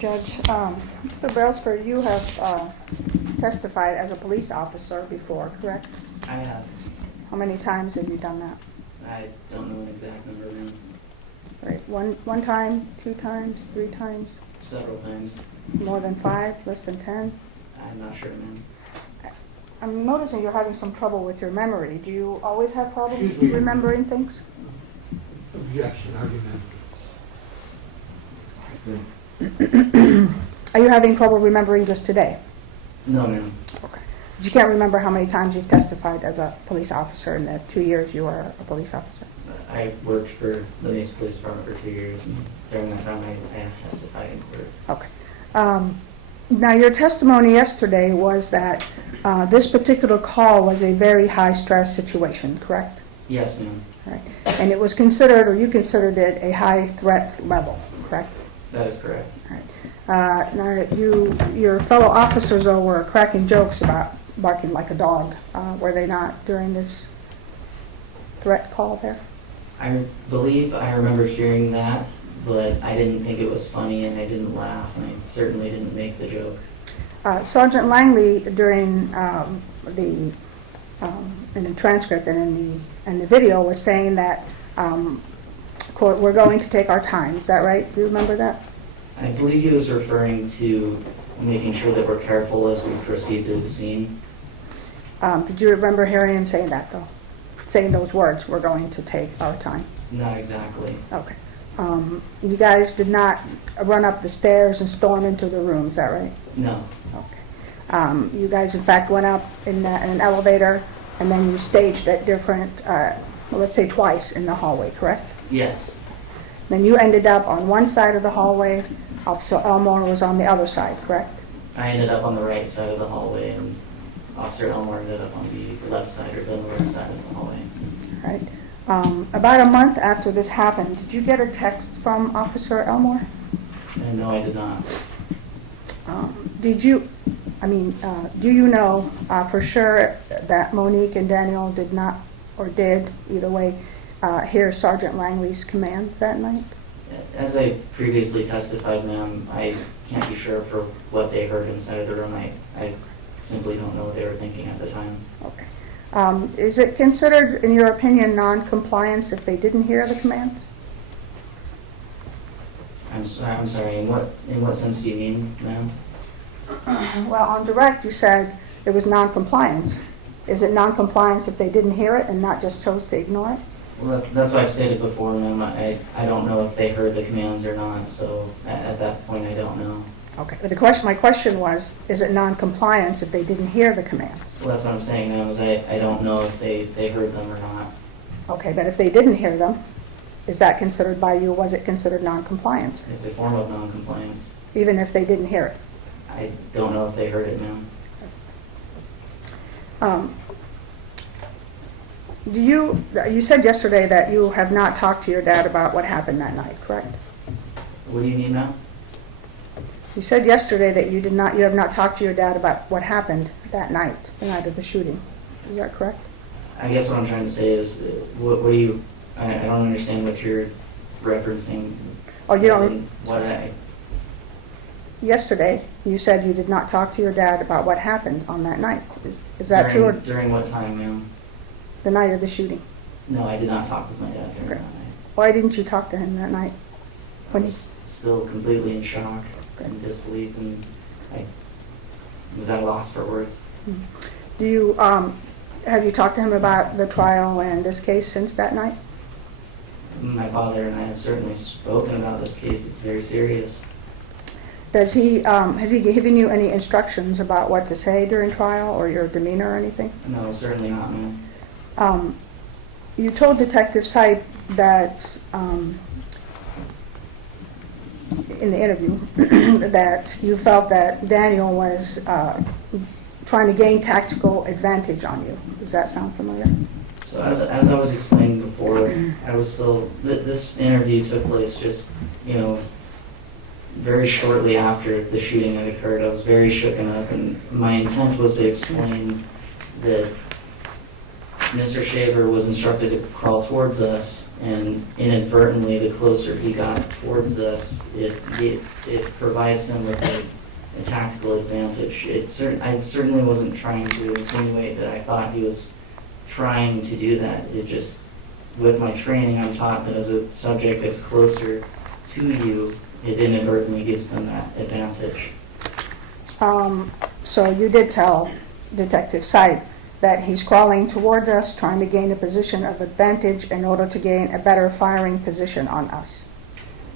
Judge, Mr. Brailsford, you have testified as a police officer before, correct? I have. How many times have you done that? I don't know an exact number now. Right. One time, 2 times, 3 times? Several times. More than 5? Less than 10? I'm not sure, ma'am. I'm noticing you're having some trouble with your memory. Do you always have problems Excuse me. remembering things? Objection, argument. Are you having trouble remembering just today? No, ma'am. Okay. But you can't remember how many times you've testified as a police officer in the 2 years you were a police officer? I worked for the Mesa Police Department for 2 years, and during that time I have testified in court. Okay. Now, your testimony yesterday was that this particular call was a very high-stress situation, correct? Yes, ma'am. All right. And it was considered, or you considered it, a high-threat level, correct? That is correct. All right. Now, your fellow officers were cracking jokes about barking like a dog. Were they not during this threat call there? I believe I remember hearing that, but I didn't think it was funny, and I didn't laugh, and I certainly didn't make the joke. Sergeant Langley, during in the transcript and in the video, was saying that, quote, "We're going to take our time." Is that right? Do you remember that? I believe he was referring to making sure that we're careful as we proceed through the scene. Did you remember hearing him saying that, though? Saying those words, "We're going to take our time"? Not exactly. Okay. You guys did not run up the stairs and storm into the room, is that right? No. Okay. You guys, in fact, went up in an elevator, and then you staged at different, let's say twice in the hallway, correct? Yes. Then you ended up on one side of the hallway, Officer Elmore was on the other side, correct? I ended up on the right side of the hallway, and Officer Elmore ended up on the left side, or the right side of the hallway. All right. About a month after this happened, did you get a text from Officer Elmore? And no, I did not. Do you know for sure that Monique and Daniel did not, or did, either way, hear Sergeant Langley's commands that night? As I previously testified, ma'am, I can't be sure for what they heard inside of the room. I simply don't know what they were thinking at the time. Okay. Is it considered, in your opinion, non-compliance if they didn't hear the commands? I'm sorry. In what sense do you mean, ma'am? Well, on direct, you said it was non-compliance. Is it non-compliance if they didn't hear it and not just chose to ignore it? Well, that's what I stated before, ma'am. I don't know if they heard the commands or not, so at that point I don't know. Okay, but my question was, is it non-compliance if they didn't hear the commands? Well, that's what I'm saying, ma'am, is I don't know if they heard them or not. Okay, but if they didn't hear them, is that considered by you, was it considered non-compliance? It's a form of non-compliance. Even if they didn't hear it? I don't know if they heard it, ma'am. You said yesterday that you have not talked to your dad about what happened that night, correct? What do you mean, ma'am? You said yesterday that you have not talked to your dad about what happened that night, the night of the shooting. Is that correct? I guess what I'm trying to say is, what do you? I don't understand what you're referencing. Oh, you don't. What Yesterday, you said you did not talk to your dad about what happened on that night. Is that true? During what time, ma'am? The night of the shooting. No, I did not talk with my dad during that night. Why didn't you talk to him that night? I was still completely in shock and disbelief, and I was at a loss for words. Do you have you talked to him about the trial and this case since that night? My father and I have certainly spoken about this case. It's very serious. Has he given you any instructions about what to say during trial or your demeanor or anything? No, certainly not, ma'am. You told Detective Sype that in the interview that you felt that Daniel was trying to gain tactical advantage on you. Does that sound familiar? So as I was explaining before, I was still, this interview took place just, very shortly after the shooting had occurred. I was very shooken up, and my intent was to explain that Mr. Shaver was instructed to crawl towards us, and inadvertently, the closer he got towards us, it provides him with a tactical advantage. I certainly wasn't trying to insinuate that I thought he was trying to do that. It just, with my training, I'm taught that as a subject gets closer to you, it inadvertently gives them that advantage. So you did tell Detective Sipe that he's crawling towards us, trying to gain a position of advantage in order to gain a better firing position on us.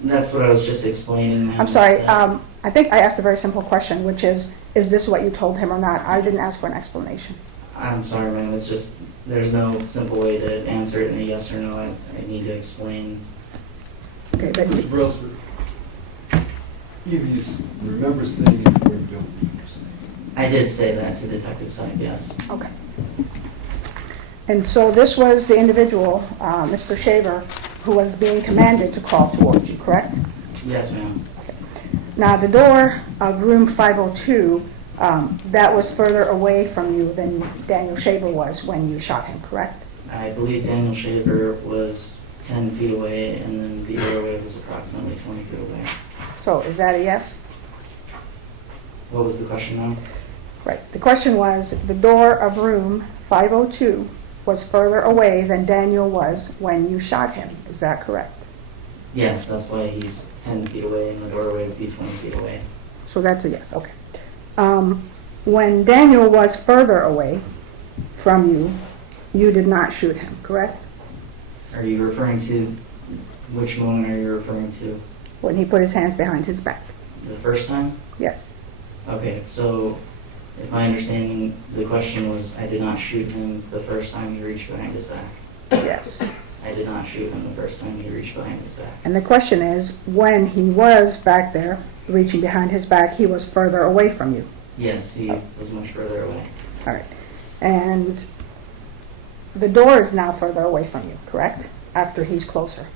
That's what I was just explaining. I'm sorry, I think I asked a very simple question, which is this what you told him or not? I didn't ask for an explanation. I'm sorry, ma'am. It's just, there's no simple way to answer it in a yes or no. I need to explain. Okay, but Mr. Brailsford, either you remember saying it or you don't remember saying it. I did say that to Detective Sipe, yes. okay. And so this was the individual, Mr. Shaver, who was being commanded to crawl towards you, correct? Yes, ma'am. Now, the door of room 502, that was further away from you than Daniel Shaver was when you shot him, correct? I believe Daniel Shaver was 10 feet away, and then the doorway was approximately 20 feet away. So is that a yes? What was the question, ma'am? Right. The question was, the door of room 502 was further away than Daniel was when you shot him. Is that correct? Yes, that's why he's 10 feet away, and the doorway would be 20 feet away. So that's a yes, okay. When Daniel was further away from you, you did not shoot him, correct? Are you referring to, which moment are you referring to? When he put his hands behind his back. The first time? Yes. Okay, so if my understanding, the question was, I did not shoot him the first time he reached behind his back. Yes. I did not shoot him the first time he reached behind his back. And the question is, when he was back there, reaching behind his back, he was further away from you. Yes, he was much further away. All right. And the door is now further away from you, correct? After he's closer.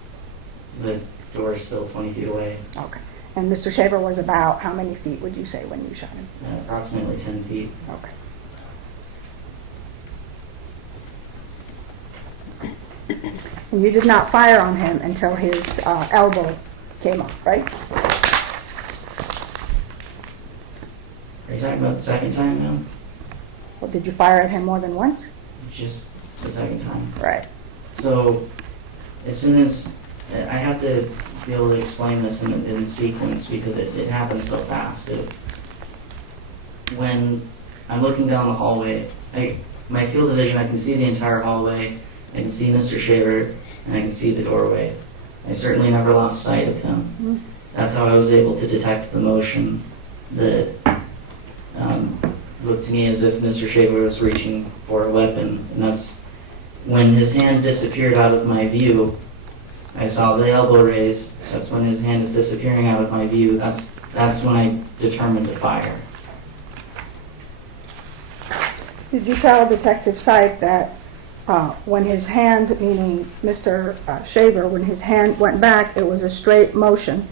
The door is still 20 feet away, Okay. And Mr. Shaver was about how many feet would you say when you shot him? approximately 10 feet. Okay. And you did not fire on him until his elbow came up, right? Are you talking about the second time now? Well, did you fire at him more than once? Just the second time. Right. So, as soon as, I have to be able to explain this in sequence because it happens so fast. When I'm looking down the hallway, my field of vision, I can see the entire hallway, I can see Mr. Shaver, and I can see the doorway. I certainly never lost sight of him. Mm-hmm. That's how I was able to detect the motion that looked to me as if Mr. Shaver was reaching for a weapon. And that's when his hand disappeared out of my view. I saw the elbow raise. That's when his hand is disappearing out of my view. That's when I determined to fire. Did you tell Detective Sipe that when his hand, meaning Mr. Shaver, when his hand went back, it was a straight motion?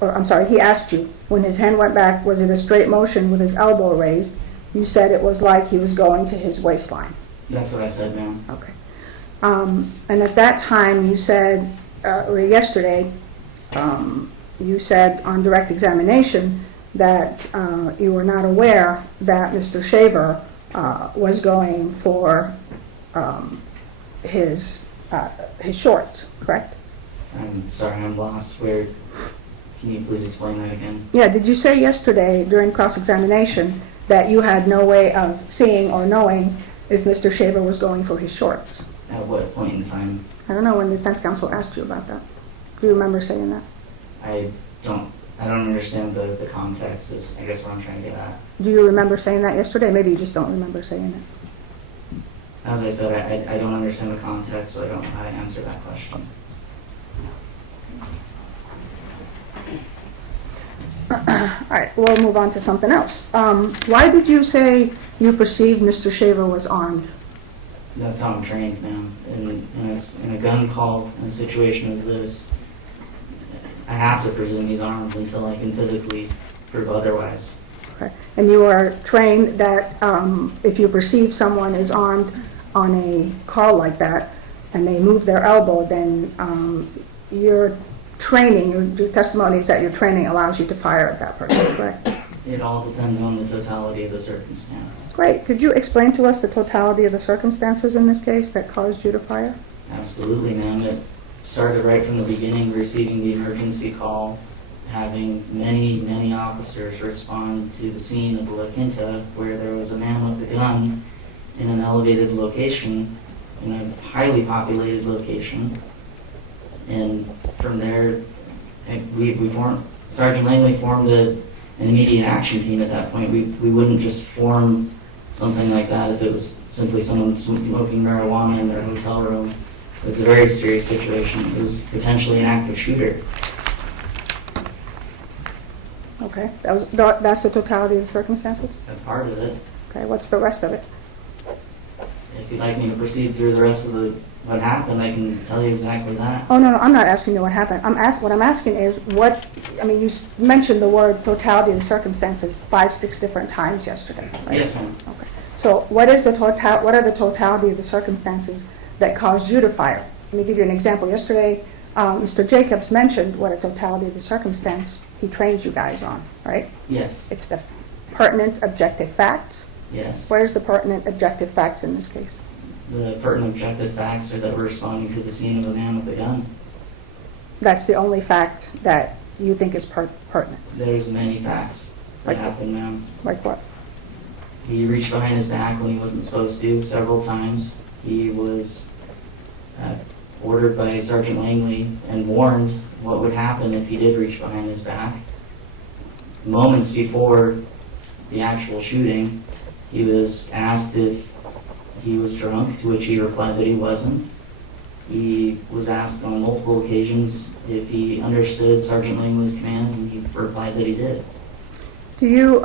Or I'm sorry, he asked you, when his hand went back, was it a straight motion with his elbow raised? You said it was like he was going to his waistline. That's what I said, ma'am. Okay. And at that time, you said, or yesterday, you said on direct examination that you were not aware that Mr. Shaver was going for his shorts, correct? I'm sorry, I'm lost. Can you please explain that again? Yeah, did you say yesterday during cross-examination that you had no way of seeing or knowing if Mr. Shaver was going for his shorts? At what point in time? I don't know when the defense counsel asked you about that. Do you remember saying that? I don't understand the context is, I guess, what I'm trying to get at. Do you remember saying that yesterday? Maybe you just don't remember saying it. As I said, I don't understand the context, so I don't know how to answer that question. All right, we'll move on to something else. Why did you say you perceived Mr. Shaver was armed? That's how I'm trained, ma'am. In a gun call, in a situation as this, I have to presume he's armed until I can physically prove otherwise. Okay. And you are trained that if you perceive someone is armed on a call like that, and they move their elbow, then your training, your testimony is that your training allows you to fire at that person, correct? It all depends on the totality of the circumstance. Great. Could you explain to us the totality of the circumstances in this case that caused you to fire? Absolutely, ma'am. It started right from the beginning, receiving the emergency call, having many officers respond to the scene of La Quinta, where there was a man with a gun in an elevated location, in a highly populated location. And from there, Sergeant Langley formed an immediate action team at that point. We wouldn't just form something like that if it was simply someone smoking marijuana in their hotel room. It was a very serious situation. It was potentially an active shooter. Okay. That's the totality of the circumstances? That's part of it. Okay. What's the rest of it? If you'd like me to proceed through the rest of what happened, I can tell you exactly that. Oh, no, I'm not asking you what happened. What I'm asking is you mentioned the word totality of the circumstances 5-6 different times yesterday, right? Yes, ma'am. Okay. So what are the totality of the circumstances that caused you to fire? Let me give you an example. Yesterday, Mr. Jacobs mentioned what a totality of the circumstance he trains you guys on, right? Yes. It's the pertinent objective facts. Yes. Where's the pertinent objective facts in this case? The pertinent objective facts are that we're responding to the scene of a man with a gun. That's the only fact that you think is pertinent. There's many facts that happened, ma'am. Like what? He reached behind his back when he wasn't supposed to several times. He was ordered by Sergeant Langley and warned what would happen if he did reach behind his back. Moments before the actual shooting, he was asked if he was drunk, to which he replied that he wasn't. He was asked on multiple occasions if he understood Sergeant Langley's commands, and he replied that he did. Do you,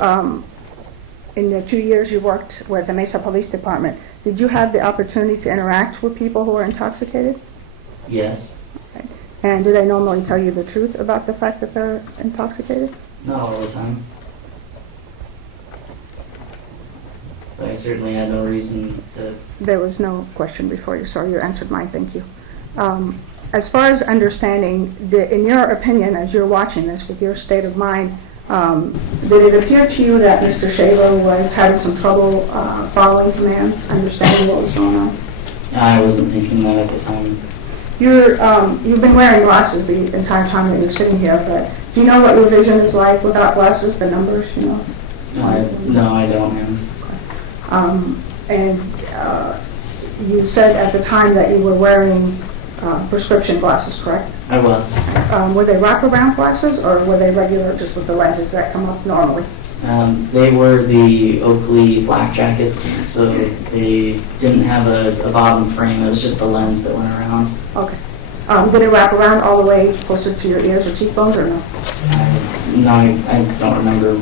in the 2 years you worked with the Mesa Police Department, did you have the opportunity to interact with people who are intoxicated? Yes. Okay. And do they normally tell you the truth about the fact that they're intoxicated? Not all the time. But I certainly had no reason to. There was no question before you, so you answered mine, thank you. As far as understanding, in your opinion, as you're watching this with your state of mind, did it appear to you that Mr. Shaver was having some trouble following commands, understanding what was going on? I wasn't thinking that at the time. You've been wearing glasses the entire time that you're sitting here, but do you know what your vision is like without glasses, the numbers, you know? No, I don't, ma'am. And you said at the time that you were wearing prescription glasses, correct? I was. Were they wraparound glasses, or were they regular, just with the lenses that come up normally? They were the Oakley black jackets, so they didn't have a bottom frame. It was just a lens that went around. Okay. Did it wrap around all the way closer to your ears or cheekbones, or no? No, I don't remember.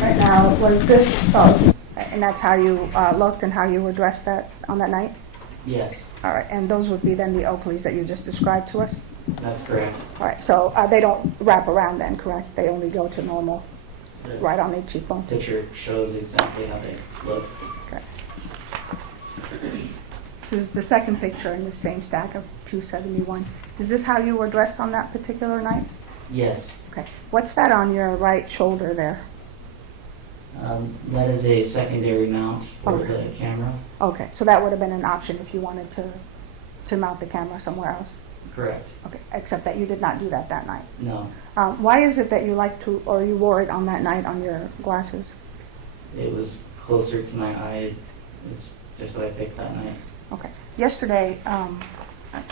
Right now, was this, and that's how you looked and how you were dressed on that night? Yes, All right, and those would be then the Oakleys that you just described to us? that's correct. All right, so they don't wrap around then, correct? They only go to normal, The right on the cheekbone? picture shows exactly how they look. Okay. This is the second picture in the same stack of 271. Is this how you were dressed on that particular night? Yes, Okay. What's that on your right shoulder there? that is a secondary mount for Okay. the camera. Okay, so that would have been an option if you wanted to to mount the camera somewhere else? Correct. Okay, except that you did not do that that night. No, Why is it that you like to, or you wore it on that night on your glasses? it was closer to my eye. It's just what I picked that night. Okay. Yesterday, okay.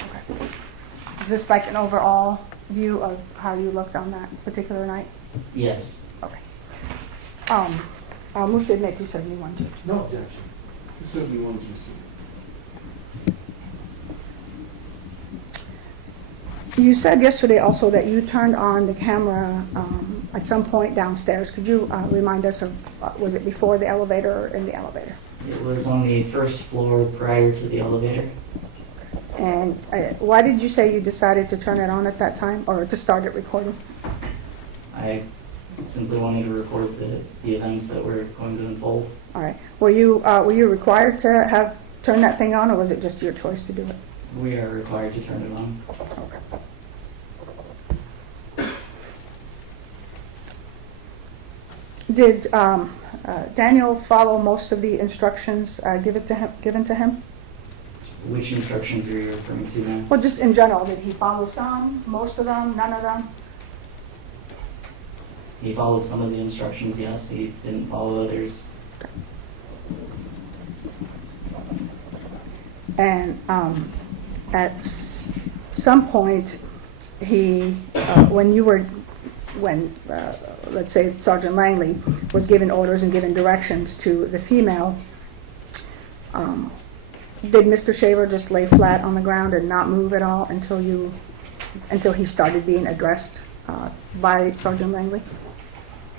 Is this like an overall view of how you looked on that particular night? Yes. Okay. I'll move to admit you said you wanted to. No objection. 271 is received. You said yesterday also that you turned on the camera at some point downstairs. Could you remind us of, was it before the elevator or in the elevator? It was on the first floor prior to the elevator. And why did you say you decided to turn it on at that time, or to start it recording? I simply wanted to record the events that were going to unfold. All right. Were you required to have turn that thing on, or was it just your choice to do it? We are required to turn it on. Did Daniel follow most of the instructions given to him? Which instructions are you referring to now? Well, just in general, did he follow some, most of them, none of them? He followed some of the instructions, yes. He didn't follow others. And at some point, when let's say Sergeant Langley was given orders and given directions to the female, did Mr. Shaver just lay flat on the ground and not move at all until he started being addressed by Sergeant Langley?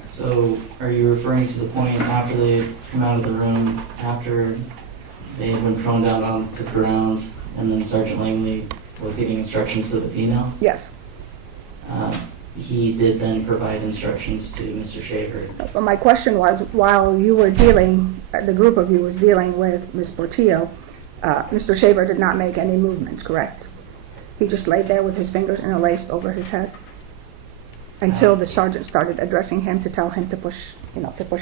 So are you referring to the point after they come out of the room, after they had been thrown down onto the ground, and then Sergeant Langley was giving instructions to the female? Yes. He did then provide instructions to Mr. Shaver. But my question was, while you were dealing, the group of you was dealing with Ms. Portillo, Mr. Shaver did not make any movements, correct? He just laid there with his fingers interlaced over his head until the sergeant started addressing him to tell him to push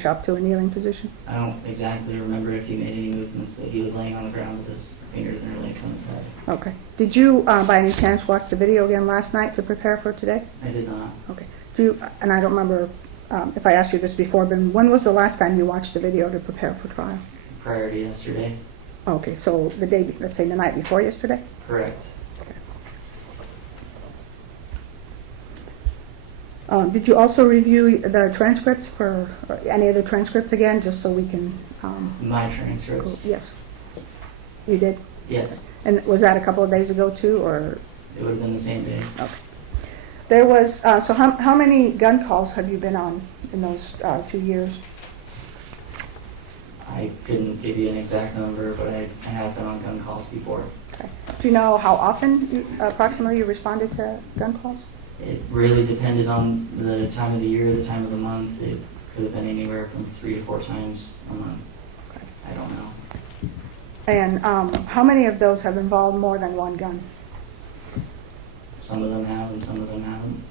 up to a kneeling position? I don't exactly remember if he made any movements, but he was laying on the ground with his fingers interlaced on his head. Okay. Did you, by any chance, watch the video again last night to prepare for today? I did not. Okay. And I don't remember if I asked you this before, but when was the last time you watched the video to prepare for trial? Prior to yesterday? Okay, so the day, let's say the night before yesterday? Correct. Did you also review the transcripts for any of the transcripts again, just so we can? My transcripts? Yes. You did? Yes. And was that a couple of days ago too, or? It would have been the same day. Okay. There was, so how many gun calls have you been on in those 2 years? I couldn't give you an exact number, but I have been on gun calls before. Okay. Do you know how often approximately you responded to gun calls? It really depended on the time of the year, the time of the month. It could have been anywhere from 3 to 4 times a month. Okay. I don't know. And how many of those have involved more than one gun? Some of them have and some of them haven't.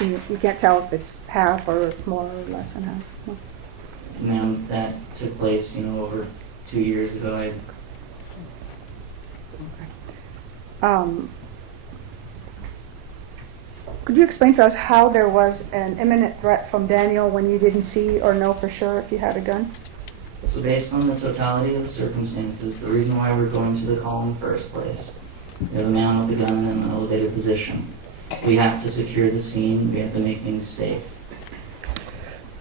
You can't tell if it's half or more or less than half? No. Ma'am, that took place, over 2 years ago. Okay. Could you explain to us how there was an imminent threat from Daniel when you didn't see or know for sure if he had a gun? So based on the totality of the circumstances, the reason why we're going to the call in the first place, we have a man with a gun in an elevated position. We have to secure the scene. We have to make things safe.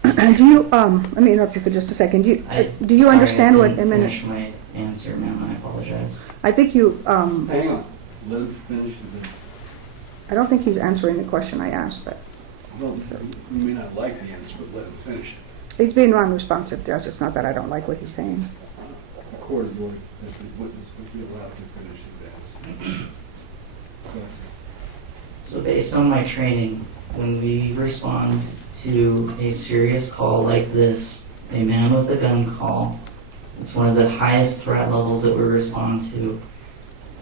Do you, let me interrupt you for just a second. Do you understand what imminent? Finish my answer, ma'am. I apologize. I think you, Hang on. Let him finish his answer. I don't think he's answering the question I asked, but Well, you may not like the answer, but let him finish it. he's being non-responsive, Judge. It's not that I don't like what he's saying. The court is going, as the witness, would be allowed to finish his answer. Go ahead. So based on my training, when we respond to a serious call like this, a man with a gun call, it's one of the highest threat levels that we respond to.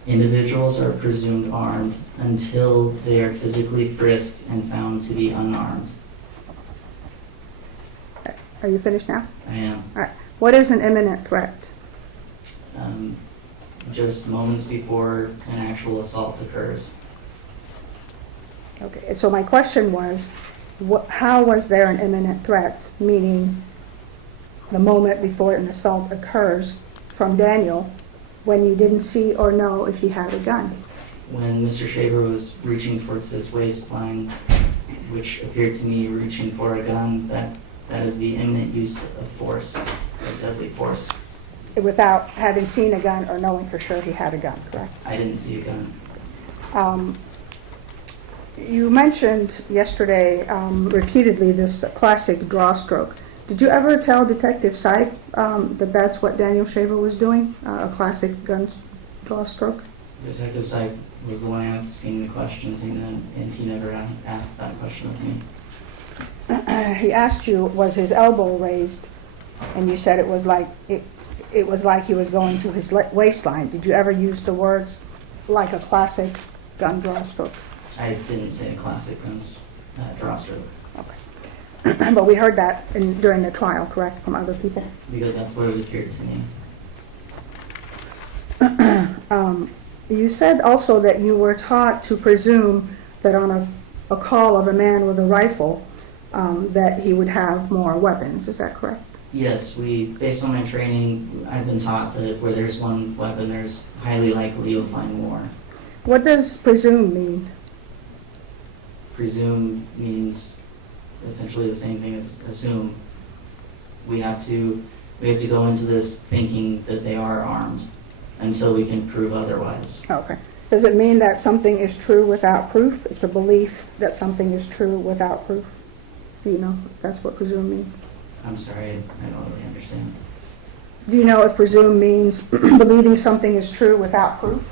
Individuals are presumed armed until they are physically frisked and found to be unarmed. Are you finished now? I am. All right. What is an imminent threat? just moments before an actual assault occurs. Okay, so my question was, how was there an imminent threat, meaning the moment before an assault occurs, from Daniel when you didn't see or know if he had a gun? When Mr. Shaver was reaching towards his waistline, which appeared to me reaching for a gun, that is the imminent use of force, of deadly force. Without having seen a gun or knowing for sure he had a gun, correct? I didn't see a gun. You mentioned yesterday repeatedly this classic draw stroke. Did you ever tell Detective Sype that that's what Daniel Shaver was doing, a classic gun draw stroke? Detective Sype was the one asking the questions, and he never asked that question of me. He asked you, was his elbow raised? And you said it was like he was going to his waistline. Did you ever use the words like a classic gun draw stroke? I didn't say a classic gun draw stroke. Okay. But we heard that during the trial, correct, from other people? Because that's what it appeared to me. You said also that you were taught to presume that on a call of a man with a rifle, that he would have more weapons. Is that correct? Yes, based on my training, I've been taught that where there's one weapon, there's highly likely you'll find more. What does presume mean? Presume means essentially the same thing as assume. We have to go into this thinking that they are armed until we can prove otherwise. Okay. Does it mean that something is true without proof? It's a belief that something is true without proof. Do you know if that's what presume means? I'm sorry, I don't really understand. Do you know if presume means believing something is true without proof?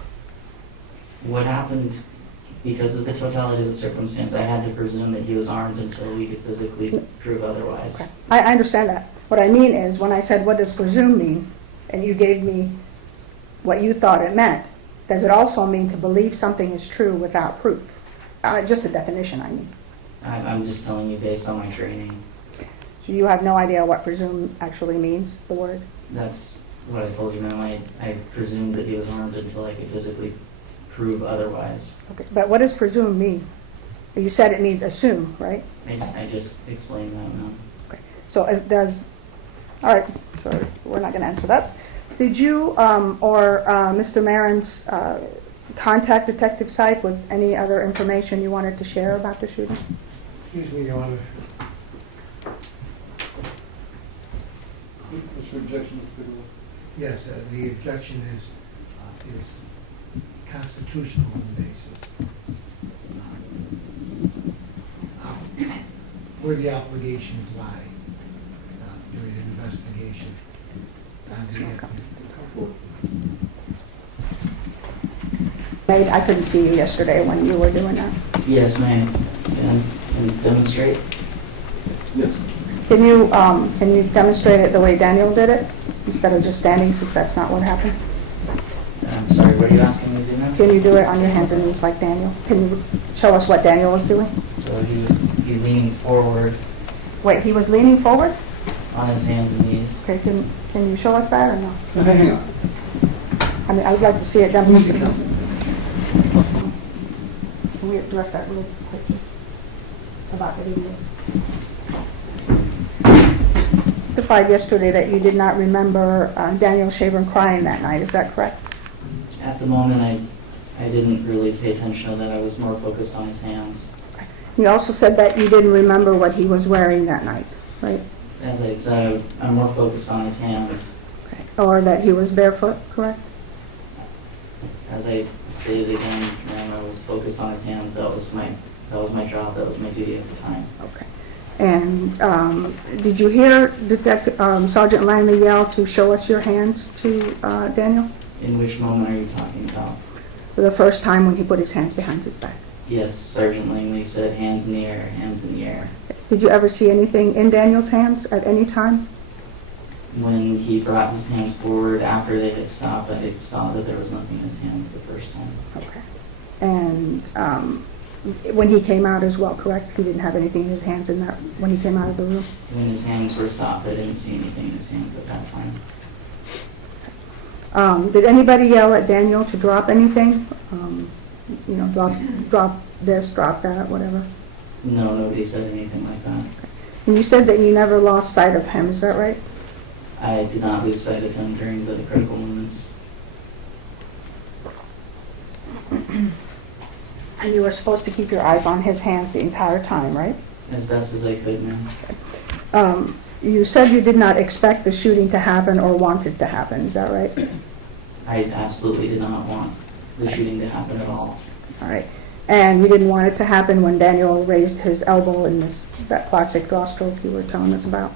What happened, because of the totality of the circumstance, I had to presume that he was armed until we could physically prove otherwise. Okay. I understand that. What I mean is, when I said, what does presume mean, and you gave me what you thought it meant, does it also mean to believe something is true without proof? Just a definition, I mean. I'm just telling you based on my training. So you have no idea what presume actually means, the word? That's what I told you, ma'am. I presumed that he was armed until I could physically prove otherwise. Okay. But what does presume mean? You said it means assume, right? I just explained that, ma'am. Okay. So it does, all right, so we're not going to answer that. Did you or Mr. Marins contact Detective Sype with any other information you wanted to share about the shooting? Excuse me, Your Honor. What's your objection, Mr. Bigelow? Yes, the objection is constitutional on the basis. Where the obligations lie during an investigation. I couldn't see you yesterday when you were doing that. Yes, ma'am. Stand and demonstrate. Yes. Can you demonstrate it the way Daniel did it, instead of just standing, since that's not what happened? I'm sorry, what are you asking me to do now? Can you do it on your hands and knees like Daniel? Can you show us what Daniel was doing? So he leaning forward Wait, he was leaning forward? on his hands and knees. Okay, can you show us that or no? Hang on. I mean, I would like to see it demonstrated. Can we address that really quickly about the video? Testified yesterday that you did not remember Daniel Shaver crying that night. Is that correct? At the moment, I didn't really pay attention to that. I was more focused on his hands. You also said that you didn't remember what he was wearing that night, right? As I said, I'm more focused on his hands. Okay. Or that he was barefoot, correct? As I stated again, ma'am, I was focused on his hands. That was my job. That was my duty at the time. Okay. And did you hear Sergeant Langley yell to show us your hands to Daniel? In which moment are you talking about? For the first time when he put his hands behind his back. Yes, Sergeant Langley said hands in the air, hands in the air. Did you ever see anything in Daniel's hands at any time? When he brought his hands forward after they had stopped, I saw that there was nothing in his hands the first time. Okay. And when he came out as well, correct? He didn't have anything in his hands in that when he came out of the room? When his hands were stopped, I didn't see anything in his hands at that time. Did anybody yell at Daniel to drop anything? You know, drop this, drop that, whatever? No, nobody said anything like that. And you said that you never lost sight of him, is that right? I did not lose sight of him during the critical moments. And you were supposed to keep your eyes on his hands the entire time, right? As best as I could, ma'am. You said you did not expect the shooting to happen or want it to happen, is that right? I absolutely did not want the shooting to happen at all. All right. And you didn't want it to happen when Daniel raised his elbow in that classic draw stroke you were telling us about?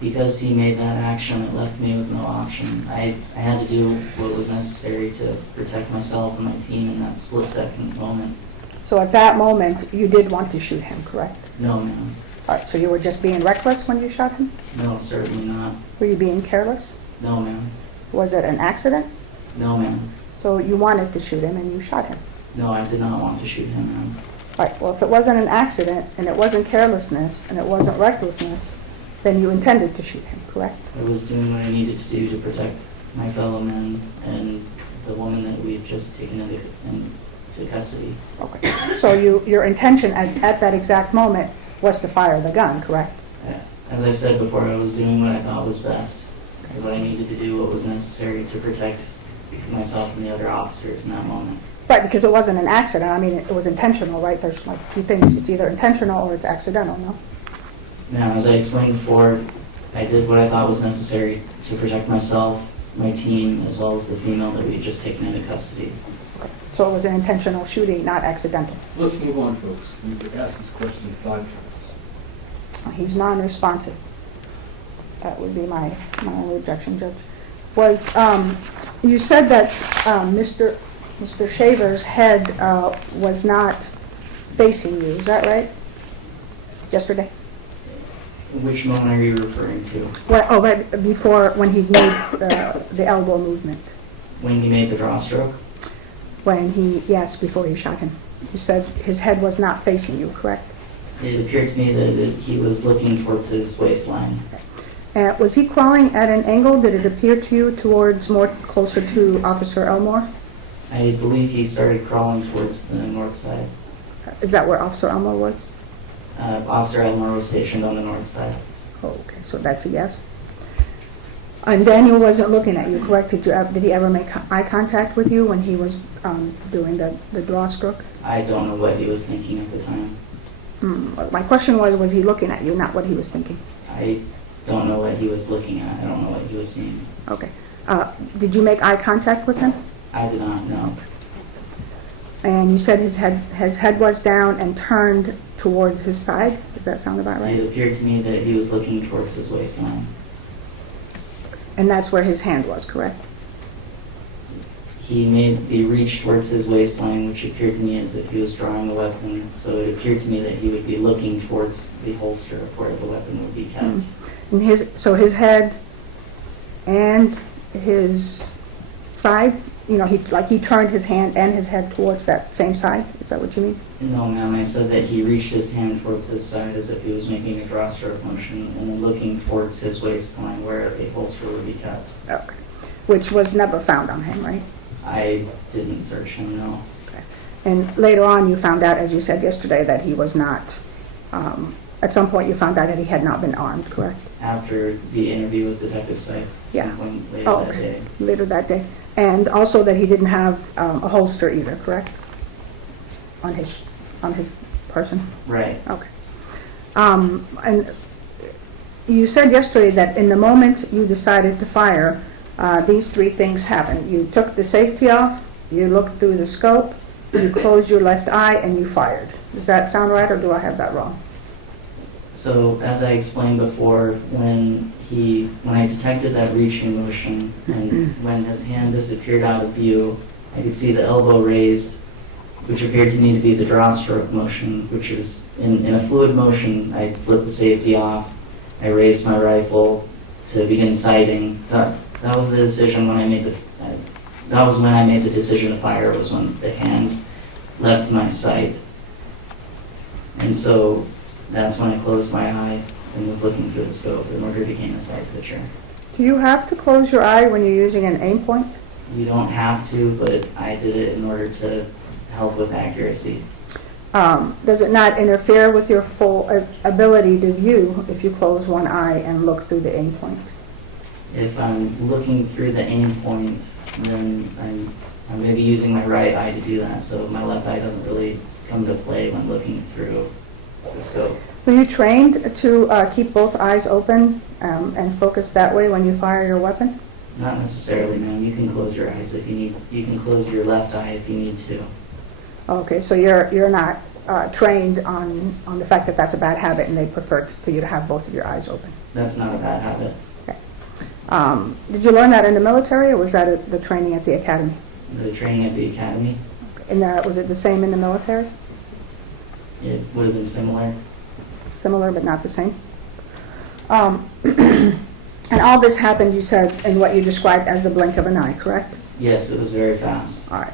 Because he made that action, it left me with no option. I had to do what was necessary to protect myself and my team in that split-second moment. So at that moment, you did want to shoot him, correct? No, ma'am. All right, so you were just being reckless when you shot him? No, certainly not. Were you being careless? No, ma'am. Was it an accident? No, ma'am. So you wanted to shoot him and you shot him? No, I did not want to shoot him, ma'am. All right, well, if it wasn't an accident and it wasn't carelessness and it wasn't recklessness, then you intended to shoot him, correct? I was doing what I needed to do to protect my fellow men and the woman that we've just taken into custody. Okay. So your intention at that exact moment was to fire the gun, correct? As I said before, I was doing what I thought was best, what I needed to do, what was necessary to protect myself and the other officers in that moment. Right, because it wasn't an accident. I mean, it was intentional, right? There's like two things. It's either intentional or it's accidental, no? Now, as I explained before, I did what I thought was necessary to protect myself, my team, as well as the female that we had just taken into custody. So it was an intentional shooting, not accidental. Let's move on, folks. We've asked this question 5 times. He's non-responsive. That would be my only objection, Judge. Was, you said that Mr. Shaver's head was not facing you, is that right? Yesterday? Which moment are you referring to? Well, oh, right before, when he made the elbow movement. When he made the draw stroke? Yes, before you shot him. You said his head was not facing you, correct? It appeared to me that he was looking towards his waistline. Was he crawling at an angle? Did it appear to you towards closer to Officer Elmore? I believe he started crawling towards the north side. Is that where Officer Elmore was? Officer Elmore was stationed on the north side. Oh, okay, so that's a yes. And Daniel wasn't looking at you, correct? Did he ever make eye contact with you when he was doing the draw stroke? I don't know what he was thinking at the time. My question was he looking at you, not what he was thinking? I don't know what he was looking at. I don't know what he was seeing. Okay. Did you make eye contact with him? I did not know. And you said his head was down and turned towards his side? Does that sound about right? It appeared to me that he was looking towards his waistline. And that's where his hand was, correct? He reached towards his waistline, which appeared to me as if he was drawing a weapon. So it appeared to me that he would be looking towards the holster of where the weapon would be kept. And so his head and his side, you know, he turned his hand and his head towards that same side? Is that what you mean? No, ma'am. I said that he reached his hand towards his side as if he was making a draw stroke motion and then looking towards his waistline where a holster would be kept. Okay. Which was never found on him, right? I didn't search him, no. Okay. And later on you found out, as you said yesterday, that he was not, at some point you found out that he had not been armed, correct? After the interview with Detective Syke, Yeah. some point later Oh, that okay. day. Later that day. And also that he didn't have a holster either, correct? On his person? Right. Okay. And you said yesterday that in the moment you decided to fire, these three things happened. You took the safety off, you looked through the scope, you closed your left eye, and you fired. Does that sound right, or do I have that wrong? So, as I explained before, when I detected that reaching motion, and when his hand disappeared out of view, I could see the elbow raised, which appeared to me to be the draw stroke motion, which is in a fluid motion. I flipped the safety off, I raised my rifle to begin sighting. That was the decision when I made that was when I made the decision to fire, was when the hand left my sight. And so that's when I closed my eye and was looking through the scope in order to gain a sight picture. Do you have to close your eye when you're using an aim point? You don't have to, but I did it in order to help with accuracy. Does it not interfere with your full ability to view if you close one eye and look through the aim point? If I'm looking through the aim point, then I'm going to be using my right eye to do that, so my left eye doesn't really come to play when looking through the scope. Were you trained to keep both eyes open and focus that way when you fire your weapon? Not necessarily, ma'am. You can close your eyes if you need. You can close your left eye if you need to. Okay, so you're not trained on the fact that that's a bad habit and they prefer for you to have both of your eyes open. That's not a bad habit. Okay. Did you learn that in the military or was that the training at the academy? The training at the academy, And was it the same in the military? it would have been similar. Similar but not the same? And all this happened, you said, in what you described as the blink of an eye, correct? Yes, it was very fast. All right.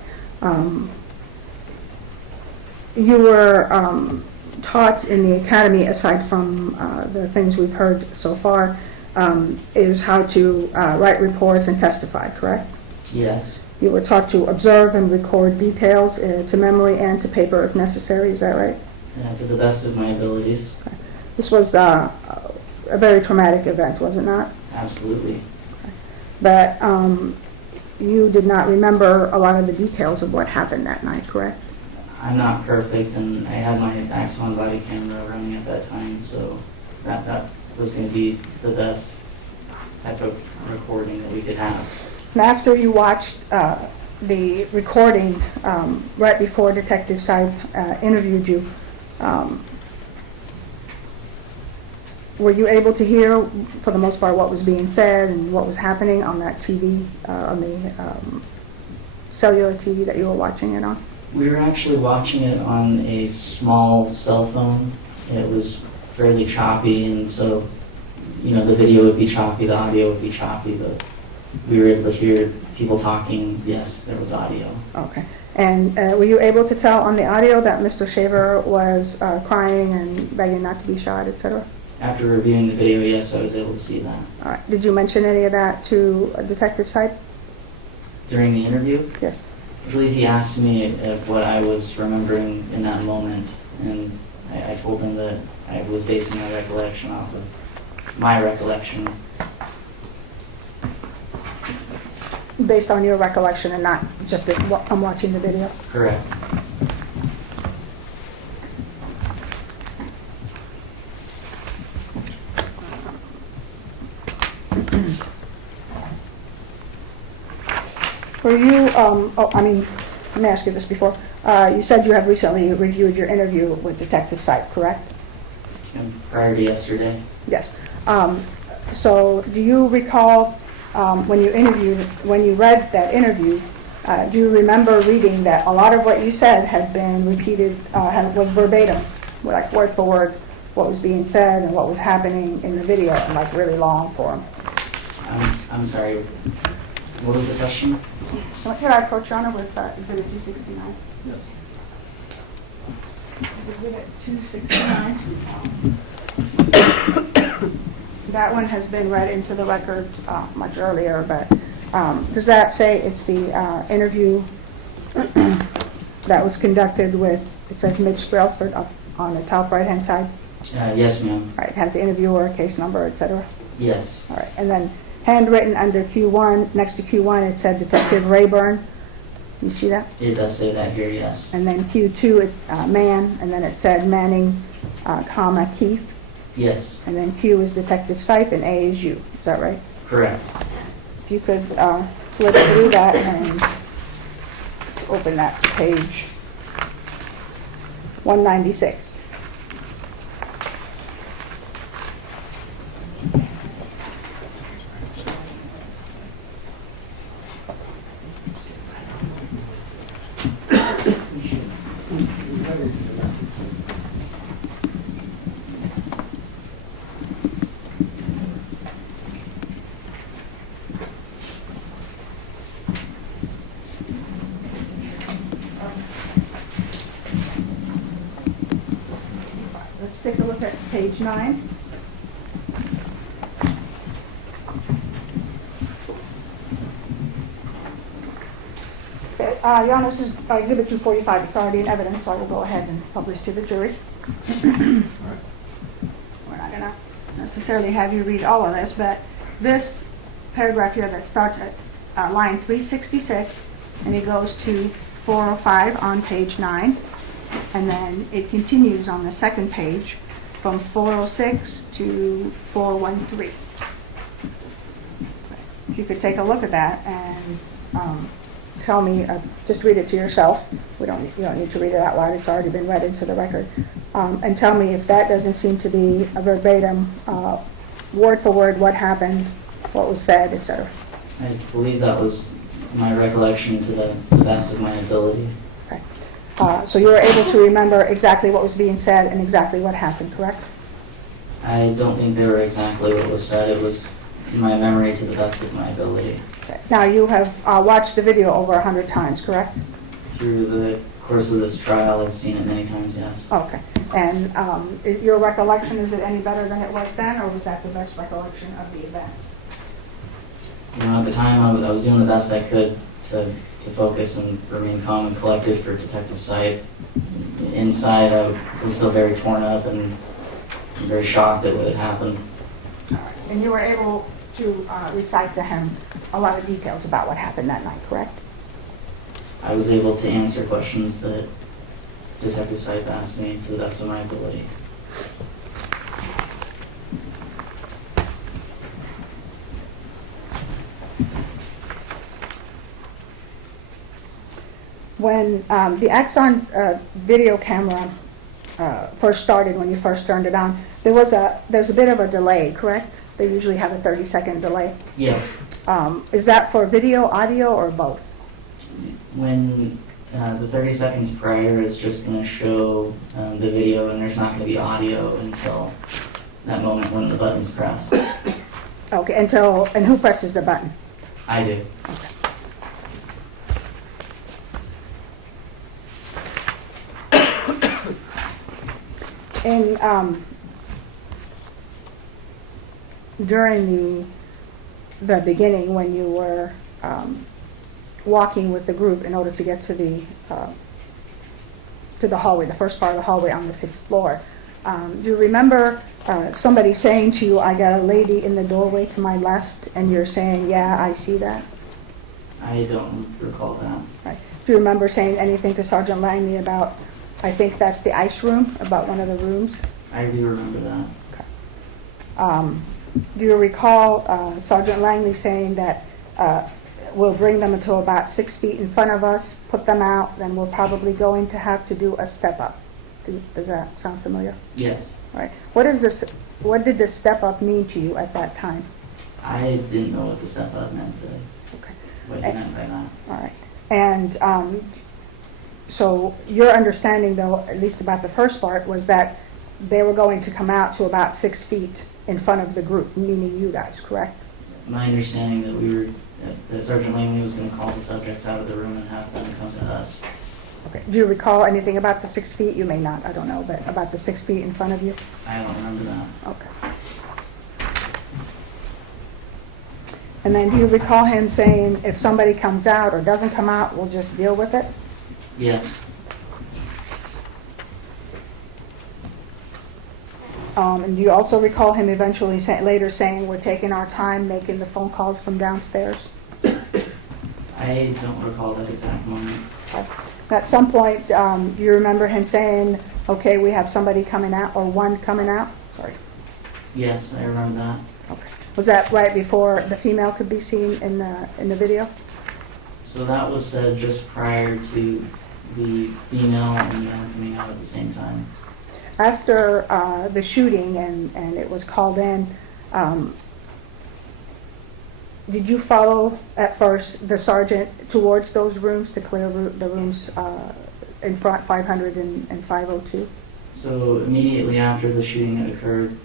You were taught in the academy, aside from the things we've heard so far, is how to write reports and testify, correct? Yes, You were taught to observe and record details to memory and to paper if necessary, is that right? to the best of my abilities. This was a very traumatic event, was it not? Absolutely. But you did not remember a lot of the details of what happened that night, correct? I'm not perfect, and I had my Axon body camera running at that time, so that was going to be the best type of recording that we could have. And after you watched the recording right before Detective Seib interviewed you, were you able to hear, for the most part, what was being said and what was happening on that TV, on the cellular TV that you were watching it on? We were actually watching it on a small cell phone. It was fairly choppy, and so, you know, the video would be choppy, the audio would be choppy, but we were able to hear people talking. Yes, there was audio. Okay. And were you able to tell on the audio that Mr. Shaver was crying and begging not to be shot, etc.? After reviewing the video, yes, I was able to see that. All right. Did you mention any of that to Detective Seib? During the interview, Yes. I believe he asked me if what I was remembering in that moment, and I told him that I was basing my recollection off of my recollection. Based on your recollection and not just from watching the video? Correct. Were you, let me ask you this before. You said you have recently reviewed your interview with Detective Seib, correct? And prior to yesterday, Yes. So do you recall when you read that interview, do you remember reading that a lot of what you said had been repeated, was verbatim, like word for word, what was being said and what was happening in the video in like really long form? I'm sorry, what was the question? Here, I approach Your Honor with Exhibit 269. Yes. Is Exhibit 269. That one has been read into the record much earlier, but does that say it's the interview that was conducted with, it says Mitch Brailsford up on the top right-hand side? Yes, ma'am. Right, it has the interviewer, case number, et cetera? Yes. All right, and then handwritten under Q1, next to Q1, it said Detective Rayburn. You see that? It does say that here, yes. And then Q2, man, and then it said Manning, comma, Keith. Yes, And then Q is Detective Seib and A is you. Is that right? correct. If you could flip through that and let's open that to page 196. Let's take a look at page 9. Your Honor, this is Exhibit 245. It's already in evidence, so I will go ahead and publish to the jury. All right. We're not going to necessarily have you read all of this, but this paragraph here that starts at line 366, and it goes to 405 on page 9, and then it continues on the second page from 406 to 413. If you could take a look at that and tell me, just read it to yourself. You don't need to read it out loud. It's already been read into the record. And tell me if that doesn't seem to be a verbatim, word for word, what happened, what was said, etc. I believe that was my recollection to the best of my ability. Okay. So you were able to remember exactly what was being said and exactly what happened, correct? I don't think they were exactly what was said. It was my memory to the best of my ability. Okay. Now you have watched the video over 100 times, correct? Through the course of this trial, I've seen it many times, yes. Okay. And your recollection, is it any better than it was then, or was that the best recollection of the events? You know, at the time, I was doing the best I could to focus and remain calm and collected for detective sight. Inside, I was still very torn up and very shocked at what had happened. All right. And you were able to recite to him a lot of details about what happened that night, correct? I was able to answer questions that Detective Sipe asked me to the best of my ability. When the Axon video camera first started, when you first turned it on, there's a bit of a delay, correct? They usually have a 30-second delay. Yes. Is that for video, audio, or both? When the 30 seconds prior is just going to show the video, and there's not going to be audio until that moment when the button's pressed. Okay, and who presses the button? I do. Okay. And during the beginning, when you were walking with the group in order to get to the hallway, the first part of the hallway on the 5th floor, do you remember somebody saying to you, "I got a lady in the doorway to my left," and you're saying, "Yeah, I see that"? I don't recall that. Right. Do you remember saying anything to Sergeant Langley about, I think that's the ice room, about one of the rooms? I do remember that. Okay. Do you recall Sergeant Langley saying that we'll bring them until about 6 feet in front of us, put them out, then we're probably going to have to do a step up? Does that sound familiar? Yes. All right. What did the step up mean to you at that time? I didn't know what the step up meant, Okay. what he meant by that. All right. And so your understanding, though, at least about the first part, was that they were going to come out to about 6 feet in front of the group, meaning you guys, correct? My understanding that Sergeant Langley was going to call the subjects out of the room and have them come to us. Okay. Do you recall anything about the 6 feet? You may not, I don't know, but about the 6 feet in front of you? I don't remember that. Okay. And then do you recall him saying, if somebody comes out or doesn't come out, we'll just deal with it? Yes. And do you also recall him eventually later saying, we're taking our time making the phone calls from downstairs? I don't recall that exact moment. Okay. At some point, you remember him saying, okay, we have somebody coming out, or one coming out? Sorry. Yes, I remember that. Okay. Was that right before the female could be seen in the video? So that was said just prior to the female and the man coming out at the same time. After the shooting and it was called in, did you follow at first the sergeant towards those rooms to clear the rooms in front, 500 and 502? So immediately after the shooting had occurred,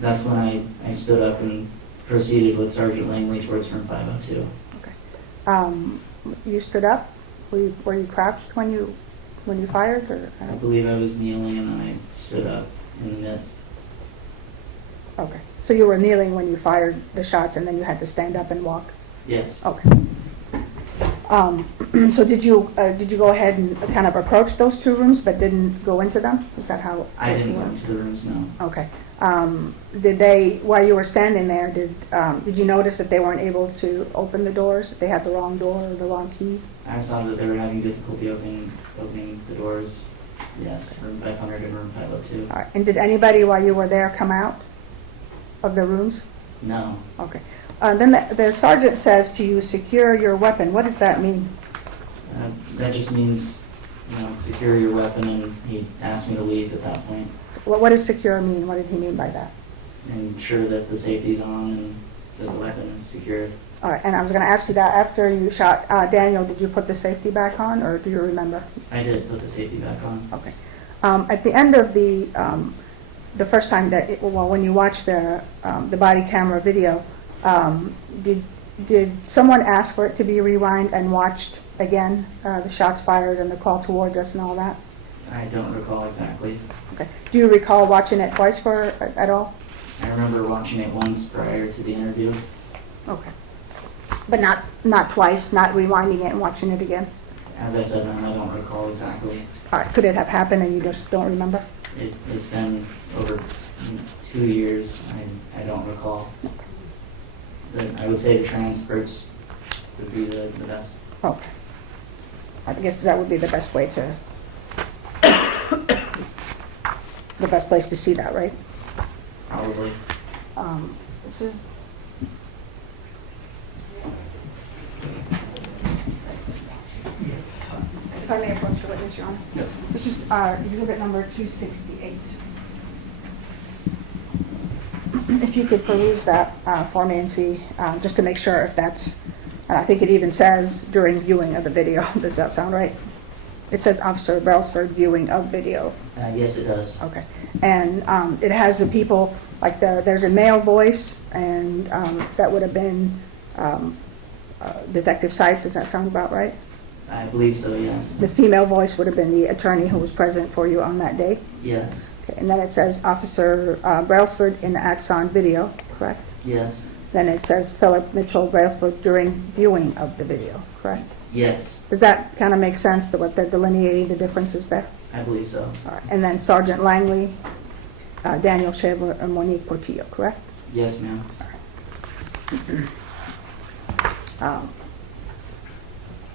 that's when I stood up and proceeded with Sergeant Langley towards room 502. Okay. You stood up? Were you crouched when you fired? Or I believe I was kneeling and then I stood up in the midst. Okay. So you were kneeling when you fired the shots and then you had to stand up and walk? Yes. Okay. So did you go ahead and kind of approach those two rooms but didn't go into them? Is that how? I didn't go into the rooms, no. Okay. Did they, while you were standing there, did you notice that they weren't able to open the doors? They had the wrong door or the wrong key? I saw that they were having difficulty opening the doors. Yes, room 500 and room 502. All right. And did anybody, while you were there, come out of the rooms? No. Okay. Then the sergeant says to you, secure your weapon. What does that mean? That just means, secure your weapon, and he asked me to leave at that point. What does secure mean? What did he mean by that? And ensure that the safety's on and that the weapon is secured. All right. And I was going to ask you that after you shot Daniel, did you put the safety back on, or do you remember? I did put the safety back on. Okay. At the end of the first time that, when you watched the body camera video, did someone ask for it to be rewind and watched again, the shots fired and the call towards us and all that? I don't recall exactly. Okay. Do you recall watching it twice at all? I remember watching it once prior to the interview. Okay. But not twice, not rewinding it and watching it again? As I said, I don't recall exactly. All right. Could it have happened and you just don't remember? It's been over 2 years. I don't recall. I would say the transcripts would be the best. Okay. I guess that would be the best way to, the best place to see that, right? Probably. This is, if I may approach the witness, Your Honor. Yes. This is exhibit number 268. If you could peruse that for me and see, just to make sure if that's, and I think it even says during viewing of the video. Does that sound right? It says Officer Brailsford viewing of video. Yes, it does. Okay. And it has the people, like there's a male voice, and that would have been Detective Sype. Does that sound about right? I believe so, yes. The female voice would have been the attorney who was present for you on that day. Yes. Okay. And then it says Officer Brailsford in the Axon video, correct? Yes. Then it says Philip Mitchell Brailsford during viewing of the video, correct? Yes. Does that kind of make sense, that what they're delineating the differences there? I believe so. All right. And then Sergeant Langley, Daniel Shaver, and Monique Portillo, correct? Yes, ma'am.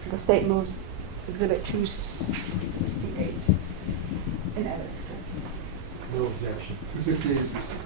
The state moves exhibit 268 in evidence. No objection. 268 is received.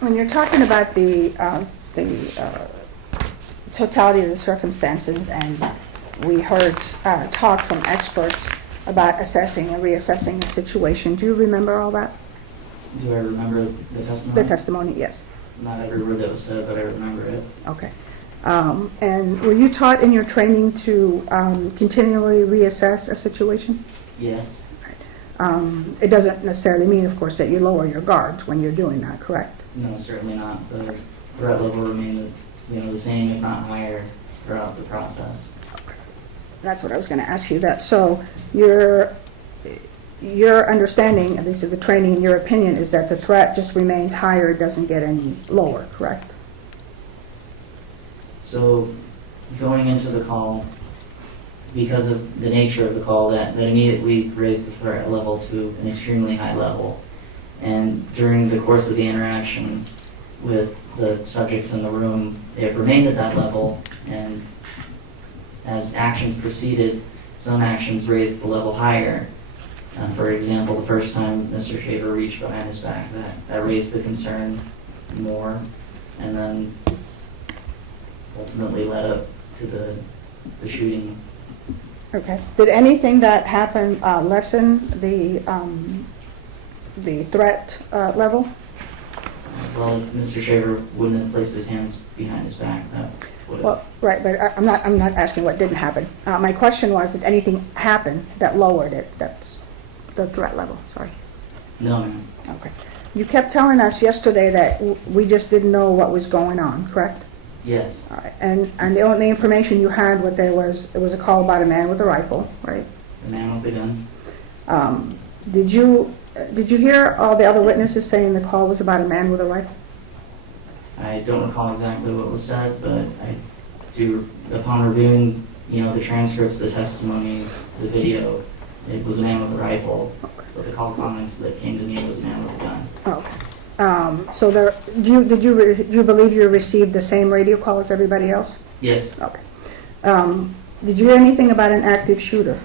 When you're talking about the totality of the circumstances, and we heard talk from experts about assessing and reassessing the situation, do you remember all that? Do I remember the testimony? The testimony, yes. Not every word that was said, but I remember it. Okay. And were you taught in your training to continually reassess a situation? Yes. It doesn't necessarily mean, of course, that you lower your guards when you're doing that, correct? No, certainly not. The threat level remained, the same, if not higher, throughout the process. That's what I was going to ask you. That so your understanding, at least of the training, in your opinion, is that the threat just remains higher, it doesn't get any lower, correct? So going into the call, because of the nature of the call, that immediately raised the threat level to an extremely high level. And during the course of the interaction with the subjects in the room, it remained at that level, and as actions proceeded, some actions raised the level higher. For example, the first time Mr. Shaver reached behind his back, that raised the concern more, and then ultimately led up to the shooting. Okay. Did anything that happened lessen the threat level? Well, if Mr. Shaver wouldn't have placed his hands behind his back, that Well, right, but I'm not asking what didn't happen. My question was, did anything happen that lowered it? That's the threat level, sorry. No, ma'am. Okay. You kept telling us yesterday that we just didn't know what was going on, correct? Yes. All right. And the only information you had what there was, it was a call about a man with a rifle, right? The man with the gun. Did you hear all the other witnesses saying the call was about a man with a rifle? I don't recall exactly what was said, but I do, upon reviewing, the transcripts, the testimony, the video, it was a man with a rifle. Okay. But the call comments that came to me was a man with a gun. Okay. So there, do you believe you received the same radio call as everybody else? Yes. Okay. Did you hear anything about an active shooter?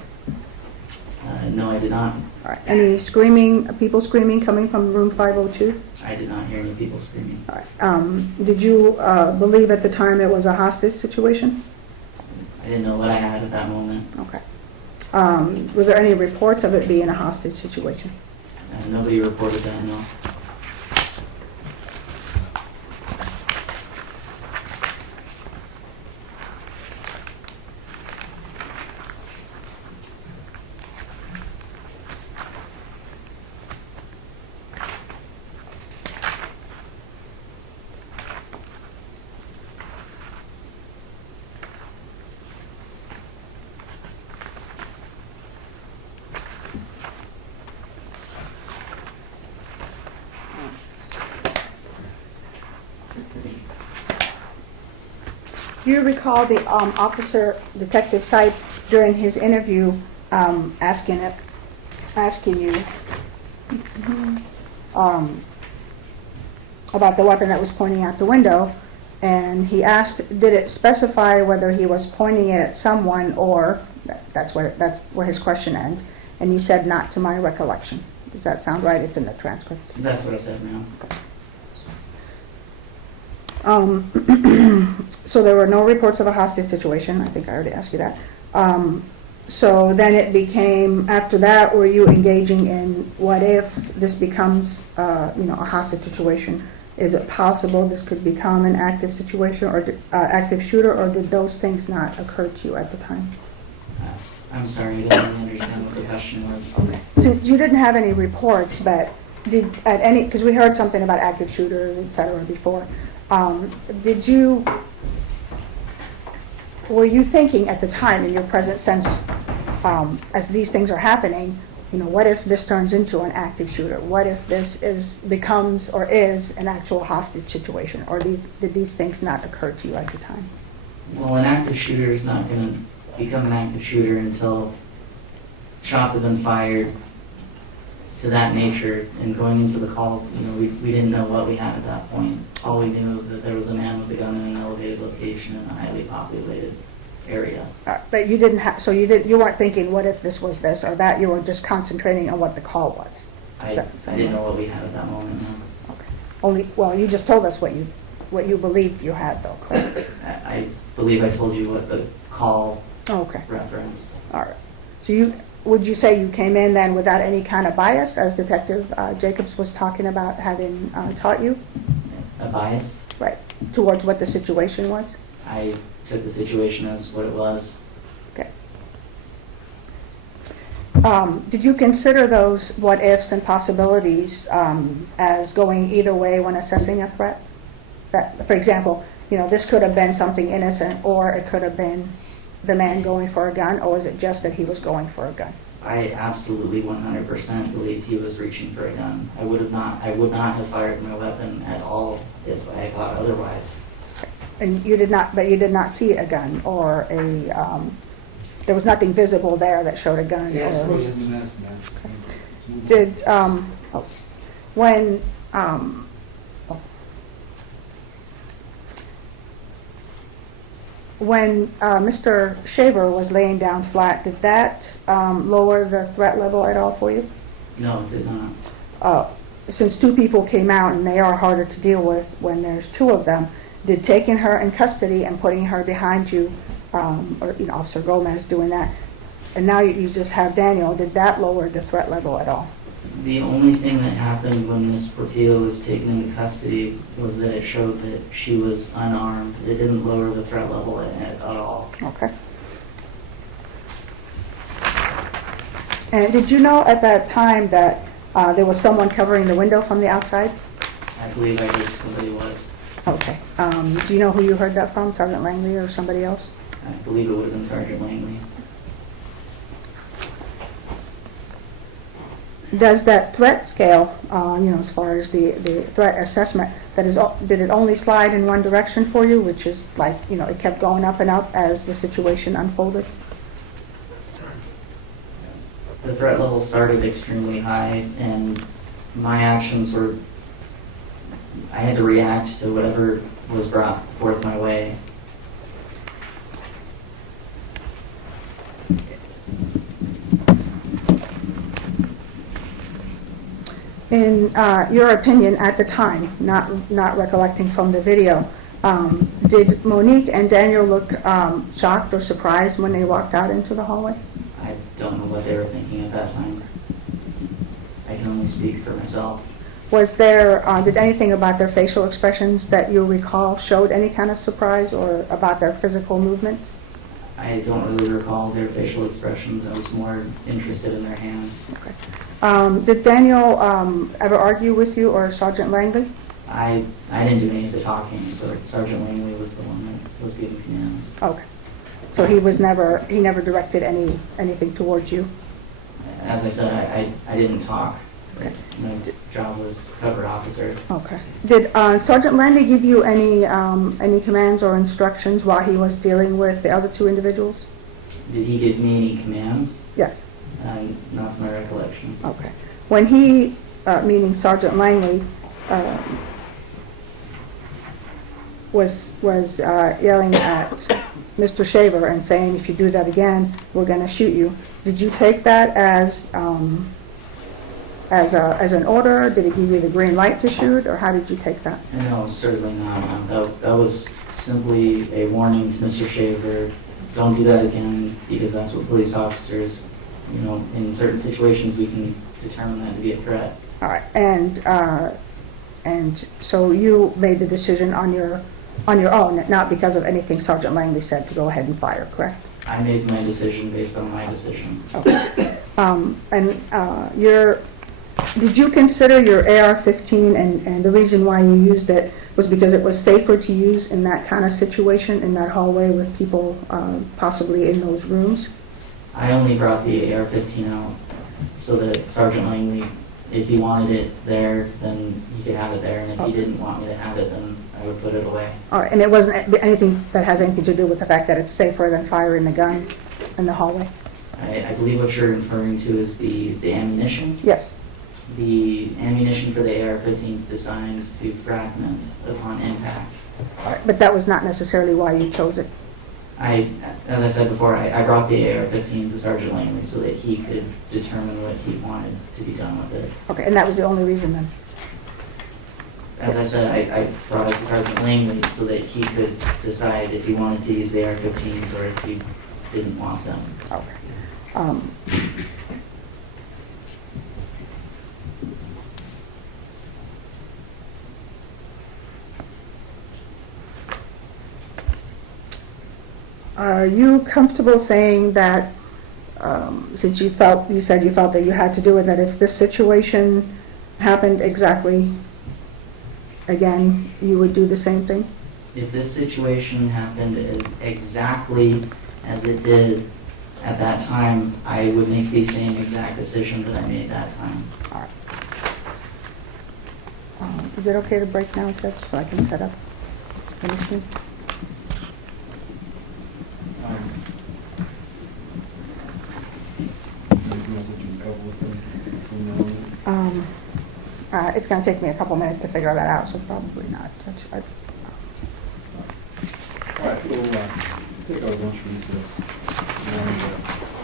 No, I did not. All right. Any screaming, people screaming coming from room 502? I did not hear any people screaming. All right. Did you believe at the time it was a hostage situation? I didn't know what I had at that moment. Okay. Was there any reports of it being a hostage situation? Nobody reported that, no. Do you recall the officer, Detective Sipe, during his interview, asking you about the weapon that was pointing out the window, and he asked, did it specify whether he was pointing it at someone or that's where his question ends, and you said not to my recollection. Does that sound right? It's in the transcript. That's what I said, ma'am. So there were no reports of a hostage situation. I think I already asked you that. So then it became, after that, were you engaging in what if this becomes, a hostage situation? Is it possible this could become an active situation or active shooter, or did those things not occur to you at the time? I'm sorry, I didn't really understand what the question was. So you didn't have any reports, but because we heard something about active shooters, et cetera, before. Were you thinking at the time, in your present sense, as these things are happening, what if this turns into an active shooter? What if this becomes or is an actual hostage situation? Or did these things not occur to you at the time? Well, an active shooter is not going to become an active shooter until shots have been fired to that nature, and going into the call, we didn't know what we had at that point. All we knew was that there was a man with a gun in an elevated location in a highly populated area. But you didn't have, so you weren't thinking, what if this was this or that? You were just concentrating on what the call was. I didn't know what we had at that moment. No. Okay. Well, you just told us what you believed you had, though, correct? I believe I told you what the call referenced. All right. So would you say you came in then without any kind of bias, as Detective Jacobs was talking about having taught you? A bias? Right. Towards what the situation was? I took the situation as what it was. Okay. Did you consider those what-ifs and possibilities as going either way when assessing a threat? That, for example, this could have been something innocent, or it could have been the man going for a gun, or is it just that he was going for a gun? I absolutely 100% believe he was reaching for a gun. I would not have fired my weapon at all if I thought otherwise. And you did not see a gun or there was nothing visible there that showed a gun? Yes, or, Did, when Mr. Shaver was laying down flat, did that lower the threat level at all for you? No, it did not. Since two people came out and they are harder to deal with when there's two of them, did taking her in custody and putting her behind you, or Officer Gomez doing that, and now you just have Daniel, did that lower the threat level at all? The only thing that happened when Ms. Portillo was taken into custody was that it showed that she was unarmed. It didn't lower the threat level at all. Okay. And did you know at that time that there was someone covering the window from the outside? I believe I heard somebody was. Okay. Do you know who you heard that from, Sergeant Langley or somebody else? I believe it would have been Sergeant Langley. Does that threat scale, as far as the threat assessment, did it only slide in one direction for you, which is like, it kept going up and up as the situation unfolded? The threat level started extremely high, and my actions were, I had to react to whatever was brought forth my way. In your opinion at the time, not recollecting from the video, did Monique and Daniel look shocked or surprised when they walked out into the hallway? I don't know what they were thinking at that time. I can only speak for myself. Was there, did anything about their facial expressions that you recall showed any kind of surprise, or about their physical movement? I don't really recall their facial expressions. I was more interested in their hands. Okay. Did Daniel ever argue with you or Sergeant Langley? I didn't do any of the talking, so Sergeant Langley was the one that was giving commands. Okay. So he never directed anything towards you? As I said, I didn't talk. Okay. My job was cover officer. Okay. Did Sergeant Langley give you any commands or instructions while he was dealing with the other two individuals? Did he give me any commands? Yes. Not from my recollection. Okay. When he, meaning Sergeant Langley, was yelling at Mr. Shaver and saying, "If you do that again, we're going to shoot you," did you take that as an order? Did he give you the green light to shoot, or how did you take that? No, certainly not. That was simply a warning to Mr. Shaver. Don't do that again, because that's what police officers, in certain situations we can determine that to be a threat. All right. And so you made the decision on your own, not because of anything Sergeant Langley said, to go ahead and fire, correct? I made my decision based on my decision. Okay. Did you consider your AR-15, and the reason why you used it was because it was safer to use in that kind of situation, in that hallway with people possibly in those rooms? I only brought the AR-15 out so that Sergeant Langley, if he wanted it there, then he could have it there, and if he didn't want me to have it, then I would put it away. All right, and it wasn't anything that has anything to do with the fact that it's safer than firing a gun in the hallway? I believe what you're referring to is the ammunition. Yes. The ammunition for the AR-15 is designed to fragment upon impact. All right, but that was not necessarily why you chose it? As I said before, I brought the AR-15 to Sergeant Langley so that he could determine what he wanted to be done with it. Okay, and that was the only reason then? As I said, I brought it to Sergeant Langley so that he could decide if he wanted to use the AR-15s or if he didn't want them. Okay. Are you comfortable saying that, since you said you felt that you had to do it, that if this situation happened exactly again, you would do the same thing? If this situation happened exactly as it did at that time, I would make the same exact decision that I made that time. All right. Is it okay to break now, Judge, so I can set up the machine? It's going to take me a couple minutes to figure that out, so probably not. All right, we'll take our lunch recess. And,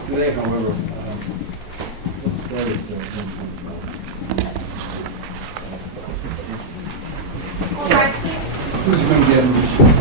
today, however, let's start at who's going to get in?